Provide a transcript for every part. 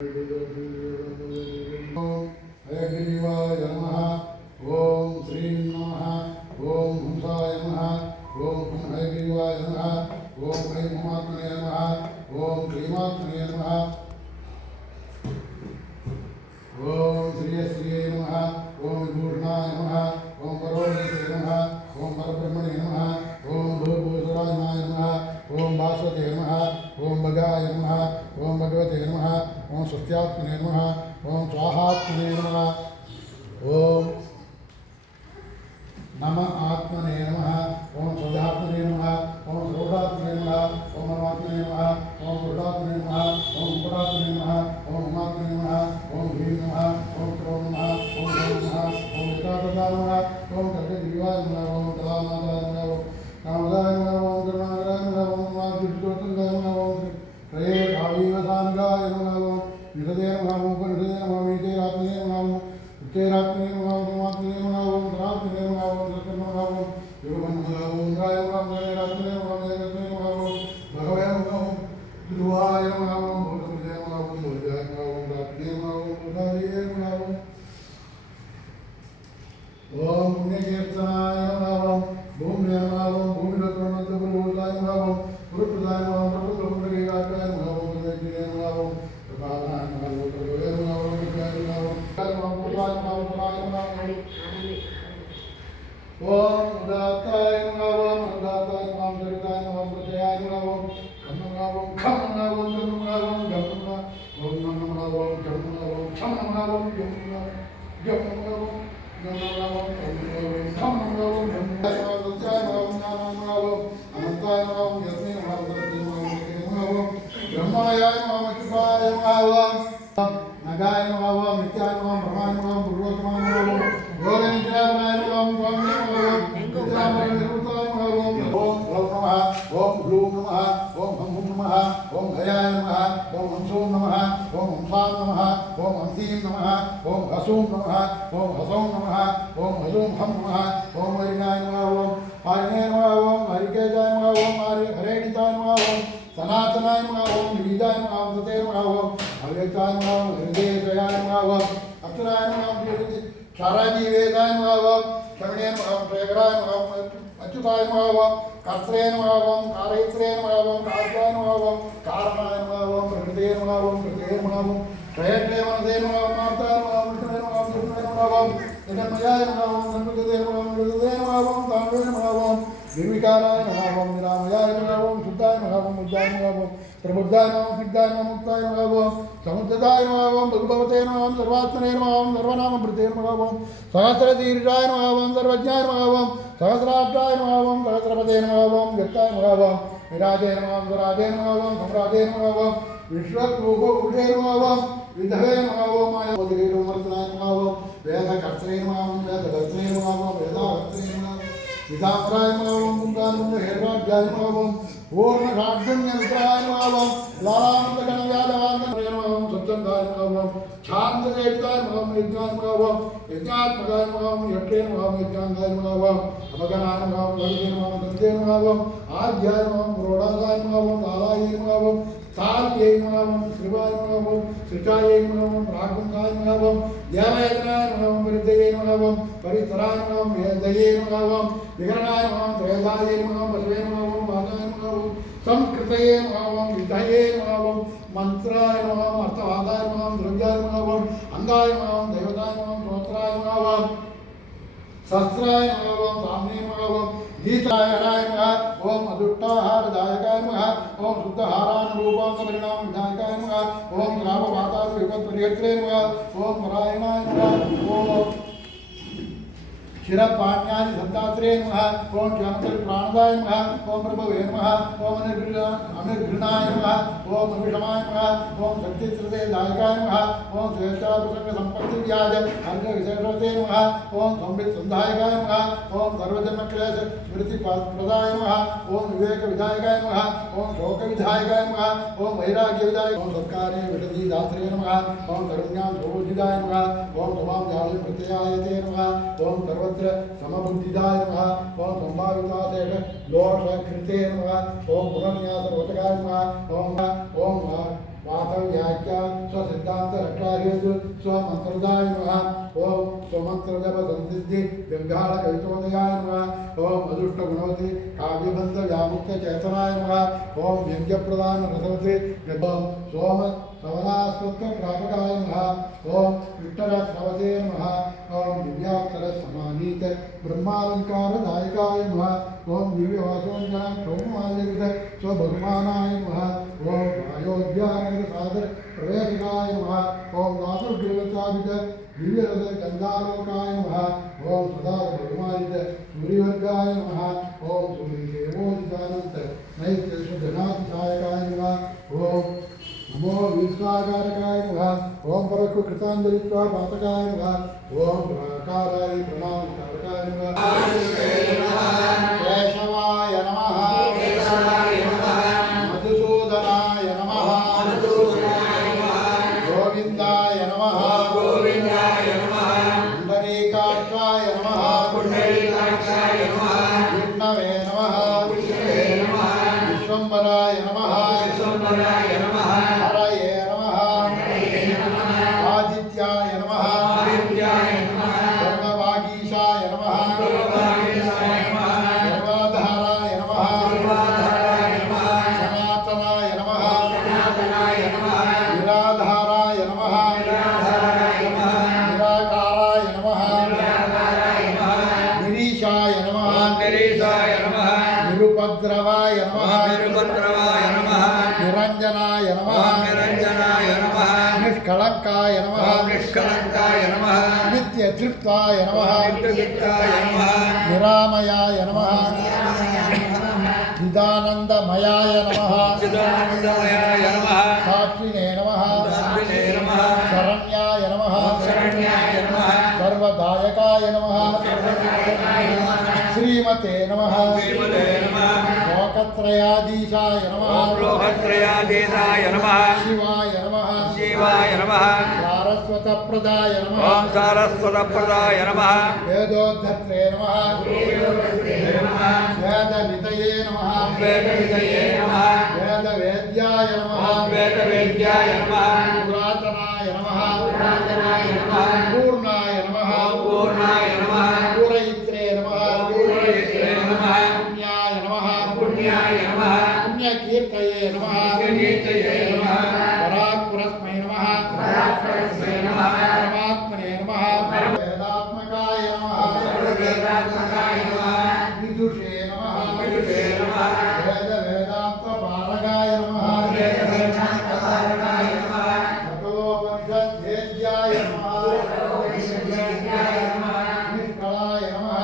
हयग्रीवाय नमः। ओम श्रीं नमः। ओम हंसाय नमः। ओम हयग्रीवाय नमः। ओम ऐं महात्मने नमः। ओम श्रीमात्मने नमः। ओम श्रीये नमः। ओम विभूषणाय नमः। ओम परोहिते नमः। ओम परब्रह्मणे नमः। ओम भूर्भुवस्वराजनाय नमः। ओम भास्वते नमः। ओम भगाय नमः। ओम भगवते नमः। ओम स्वस्त्यात्मने नमः। ओम स्वाहात्मने नमः। ओम नम आत्मने नमः। ओम सदात्मने नमः। ओम सर्वदात्मने नमः। ओम परमात्मने नमः। ओम पुरुषात्मने नमः। ओम उपरात्मने नमः। ओम उमात्मने नमः। ओम ह्रीं नमः। ओम क्रों नमः। ओम ह्रौं नमः। ओम विकासदाय नमः। ओम खड्गग्रीवाय नमः। ओम कलानाथाय नमः। ओम कामदाय नमः। ओम करुणाकराय नमः। ओम वाग्देवताय नमः। ओम त्रये भावीवसानगाय नमः। ओम निषदे नमः। ओम उपनिषदे नमः। वीतेरात्मने नमः। ओम उत्तेरात्मने नमः। ओम परमात्मने नमः। ओम धनात्मने नमः। ओम सत्यं नमः। ओम योगं नमः। ओम इंद्राय नमः। ओम गणेशात्मने नमः। ओम मेघनाथाय नमः। ओम भगवे नमः। ओम ध्रुवाय नमः। ओम भूतमुदे नमः। ओम भोजाय नमः। ओम रात्रे नमः। ओम उदाये नमः। ओम पुण्यकीर्तनाय नमः। ओम भूम्ने नमः। ओम भूमिरत्नमध्यपुरुषाय नमः। ओम पुरुषाय नमः। ओम प्रभुप्रभुप्रगेकाय नमः। ओम प्रगतिने नमः। ओम प्रभावनाय नमः। ओम प्रभवे नमः। ओम विद्याय नमः। ओम पुरुषाय नमः। ओम पुराय नमः। ओम उदात्ताय नमः। ओम उदात्ताय नमः। ओम दुर्गाय नमः। ओम प्रजयाय नमः। ओम खम नमः। ओम खम नमः। ओम गम नमः। ओम गम नमः। ओम नम नमः। ओम गम नमः। ओम खम नमः। ओम गम नमः। गम नमः। ओम गम नमः। ओम खम नमः। ओम गम नमः। ओम दुर्गाय नमः। ओम ज्ञानाय नमः। ओम अनंताय नमः। ओम यस्मै नमः। ओम सरस्वती नमः। ओम लक्ष्मी नमः। ओम ब्रह्माय नमः। ओम शिवाय नमः। ओम नगाय नमः। ओम नित्याय नमः। ओम ब्रह्माय नमः। ओम पुरुषोत्तमाय नमः। ओम योगनिद्राय नमः। ओम स्वामिने नमः। ओम निद्रामय निरुताय नमः। ओम ह्रौं नमः। ओम ह्लूं नमः। ओम हं हुं नमः। ओम हयाय नमः। ओम हंसों नमः। ओम हंसां नमः। ओम हंसीं नमः। ओम हसूं नमः। ओम हसौं नमः। ओम हसूं हं नमः। ओम हरिणाय नमः। ओम हरिणे नमः। ओम हरिकेशाय नमः। ओम हरेणिताय नमः। ओम सनातनाय नमः। ओम निविदाय नमः। ओम सते नमः। ओम अव्यक्ताय नमः। ओम हृदयजयाय नमः। ओम अक्षराय नमः। ओम क्षाराजीवेदाय नमः। ओम क्षमणे नमः। ओम शेखराय नमः। ओम अच्युताय नमः। ओम कर्त्रे नमः। ओम कारयित्रे नमः। ओम कार्याय नमः। ओम कारणाय नमः। ओम प्रकृते नमः। ओम कृते नमः। ओम प्रयत्ने मनसे नमः। ओम मार्ताय नमः। ओम विष्णवे नमः। ओम कृष्णाय नमः। ओम जगन्मयाय नमः। ओम संकृते नमः। ओम मृदते नमः। ओम ताम्रे नमः। ओम निर्विकाराय नमः। ओम निरामयाय नमः। ओम शुद्धाय नमः। ओम मुद्दाय नमः। ओम प्रबुद्धाय नमः। ओम सिद्धाय नमः। मुक्ताय नमः। ओम समुद्रताय नमः। ओम भगवते नमः। ओम सर्वात्मने नमः। ओम सर्वनामभृते नमः। ओम सहस्रशीर्षाय नमः। ओम सर्वज्ञाय नमः। ओम सहस्राब्दाय नमः। ओम सहस्रपदे नमः। ओम व्यक्ताय नमः। ओम विराजे नमः। ओम स्वराजे नमः। ओम सम्राजे नमः। ओम विश्वरूपपुरुषे नमः। ओम विधवे नमः। ओम मायावतिरेणुमर्तनाय नमः। ओम वेदकर्त्रे नमः। ओम वेदकर्त्रे नमः। ओम वेदाकर्त्रे नमः। विधात्राय नमः। ओम कुङ्कानुहेराढ्याय नमः। ओम पूर्णषाड्गण्यविग्रहाय नमः। ओम लालानन्दगणव्याधवान्धनाय नमः। ओम सत्संगाय नमः। ओम शान्तदेवताय नमः। ओम यज्ञाय नमः। ओम यज्ञात्मकाय नमः। ओम यज्ञे नमः। ओम यज्ञाङ्गाय नमः। ओम अमगनाय नमः। ओम भगवे नमः। ओम दन्ते नमः। ओम आद्याय नमः। ओम रोडाय नमः। ओम लालाय नमः। ओम स्थाल्यै नमः। ओम श्रीवाय नमः। ओम श्रीकायै नमः। ओम प्रागुंकाय नमः। ओम देवयज्ञाय नमः। ओम परिधये नमः। ओम परितराय नमः। ओम वेदये नमः। ओम विहरणाय नमः। ओम त्रयदाय नमः। ओम बसवे नमः। ओम वागाय नमः। ओम संस्कृतये नमः। ओम विधये नमः। ओम मंत्राय नमः। ओम अर्थवादाय नमः। ओम द्रव्याय नमः। ओम अंगाय नमः। ओम देवताय नमः। ओम स्तोत्राय नमः। ओम शस्त्राय नमः। ओम साम्ने नमः। ओम गीताय नमः। ओम अदुष्टाहारदायकाय नमः। ओम शुद्धहारानुरूपान्तपरिणामविधायकाय नमः। ओम रामवाताविपत्परिहर्त्रे नमः। ओम परायणाय नमः। ओम क्षीरपाण्यादि दत्तात्रेय नमः। ओम ज्ञानप्राणदाय नमः। ओम प्रभवे नमः। ओम अनिर्घृणाय नमः। ओम अभिषमाय नमः। ओम शक्तिश्रुतेदायकाय नमः। ओम स्वेच्छाप्रसंगसम्पत्तिव्याज अर्घविशेषते नमः। ओम संवित्सन्धायकाय नमः। ओम सर्वजन्मक्लेश स्मृतिप्रदाय नमः। ओम विवेकविधायकाय नमः। ओम शोकविधायकाय नमः। ओम वैराग्यविधाय ओम सत्कारे विषधिदात्रे नमः। ओम करुण्यां शोधिदाय नमः। ओम समां जाले प्रत्ययायते नमः। ओम सर्वत्र समबुद्धिदाय नमः। ओम संभाविताशेष दोषकृते नमः। ओम पुनर्न्यासरोचकाय नमः। ओम वातव्याख्या स्वसिद्धांत रक्षाहेतु स्वमंत्रदाय नमः। ओम स्वमंत्रजप संसिद्धि गंगाळ कैतोदयाय नमः। ओम अदुष्ट गुणवती काव्यबंध व्यामुक्त चैतनाय नमः। ओम व्यंग्य प्रदान रसवती ओम सोम सवनास्पत्य प्रापकाय नमः। ओम विट्ठल श्रवसे नमः। ओम दिव्याक्षर समानीत ब्रह्मालंकार दायकाय नमः। ओम दिव्यवासोंजन सौम्यमाल्यकृत स्वभगवानाय नमः। ओम अयोध्यानंद सादर प्रवेशकाय नमः। ओम नाथुर्गृहस्थापित दिव्यरथ गंगालोकाय नमः। ओम सदा भगवानित सूर्यवर्गाय नमः। ओम सूर्यदेवोदितानंत नैत्यशुद्धनाथसायकाय नमः। ओम नमो विश्वाकारकाय नमः। ओम परक्व कृतांजलित्वा पातकाय नमः। ओम प्राकाराय प्रणामकारकाय नमः। केशवाय नमः। मधुसूदनाय नमः। गोविंदाय नमः। पुंडरीकाक्षाय नमः। विष्णवे नमः। विश्वंभराय नमः। हरये नमः। आदित्याय नमः। सर्ववागीशाय नमः। सर्वाधाराय नमः। सनातनाय नमः। निराधाराय नमः। निराकाराय नमः। निरीशाय नमः। निरुपद्रवाय नमः। निरंजनाय नमः। निष्कलंकाय नमः। नित्यतृप्ताय नमः। निरामयाय नमः। चिदानंदमयाय नमः। साक्षिणे नमः। शरण्याय नमः। सर्वदायकाय नमः। श्रीमते नमः। लोकत्रयाधीशाय नमः। शिवाय नमः। सारस्वतप्रदाय नमः। वेदोद्धत्रे नमः। वेदवितये नमः। वेदवेद्याय नमः। पुरातनाय नमः। पूर्णाय नमः। पूरयित्रे नमः। पुण्याय नमः। पुण्यकीर्तये नमः। परात्पुरस्मै नमः। परमात्मने नमः। वेदात्मकाय नमः। विदुषे नमः। वेदान्तपारगाय नमः। सकलोपनिषद्वेद्याय नमः। निष्कलाय नमः।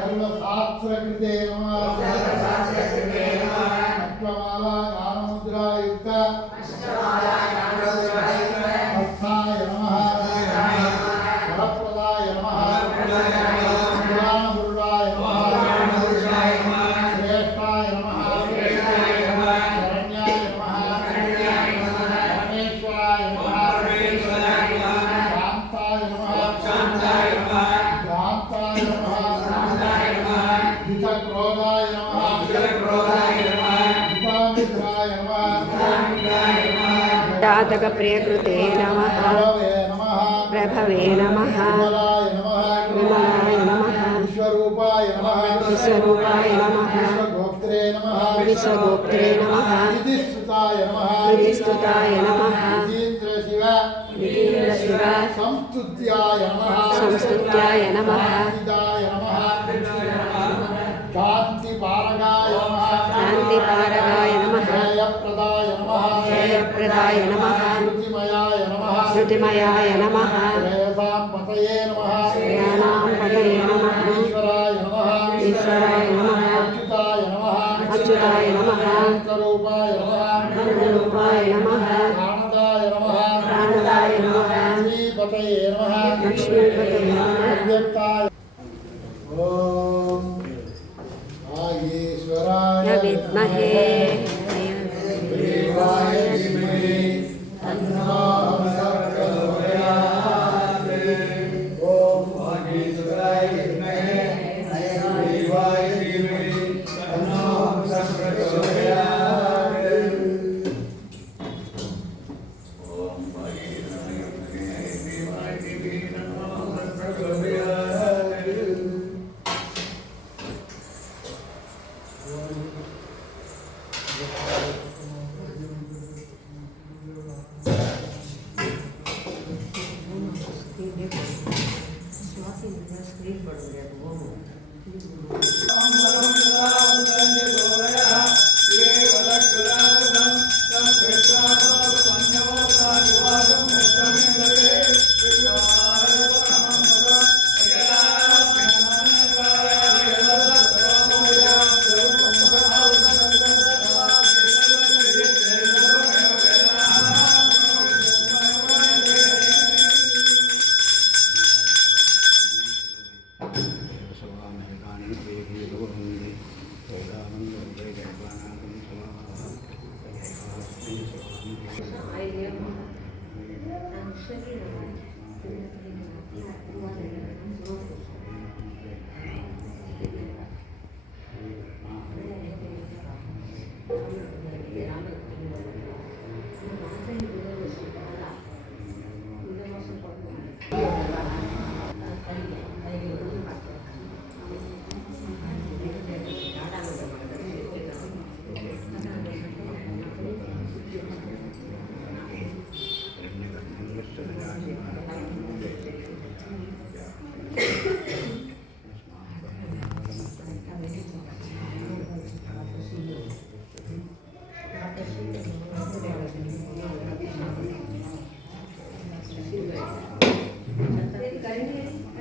सर्वशास्त्रकृते नमः। अष्टमाला ज्ञानमुद्रायुक्त हस्ताय नमः। वरप्रदाय नमः। पुराणपुरुषाय नमः। श्रेष्ठाय नमः। शरण्याय नमः। परमेश्वराय नमः। शान्ताय नमः। भ्रान्ताय नमः। जितक्रोधाय नमः। जितामित्राय नमः। जातक प्रियकृते नमः। प्रभवे नमः। विमलाय नमः। विश्वरूपाय नमः। विश्वगोप्त्रे नमः। विधिस्तुताय नमः। विधीन्द्रशिव संस्तुत्याय नमः। शान्तिपारगाय नमः। जयप्रदाय नमः। श्रुतिमयाय नमः। श्रेयाणां पतये नमः। ईश्वराय नमः। अच्युताय नमः। अनन्तरूपाय नमः। प्राणदाय नमः। लक्ष्मीपतये नमः। ओम नागेश्वराय विद्महे देवाय धीमहि तन्नो प्रचोदयात्। ओम नागेश्वराय विद्महे देवाय धीमहि तन्नो प्रचोदयात्। स्क्रीन पड़ गया वो I am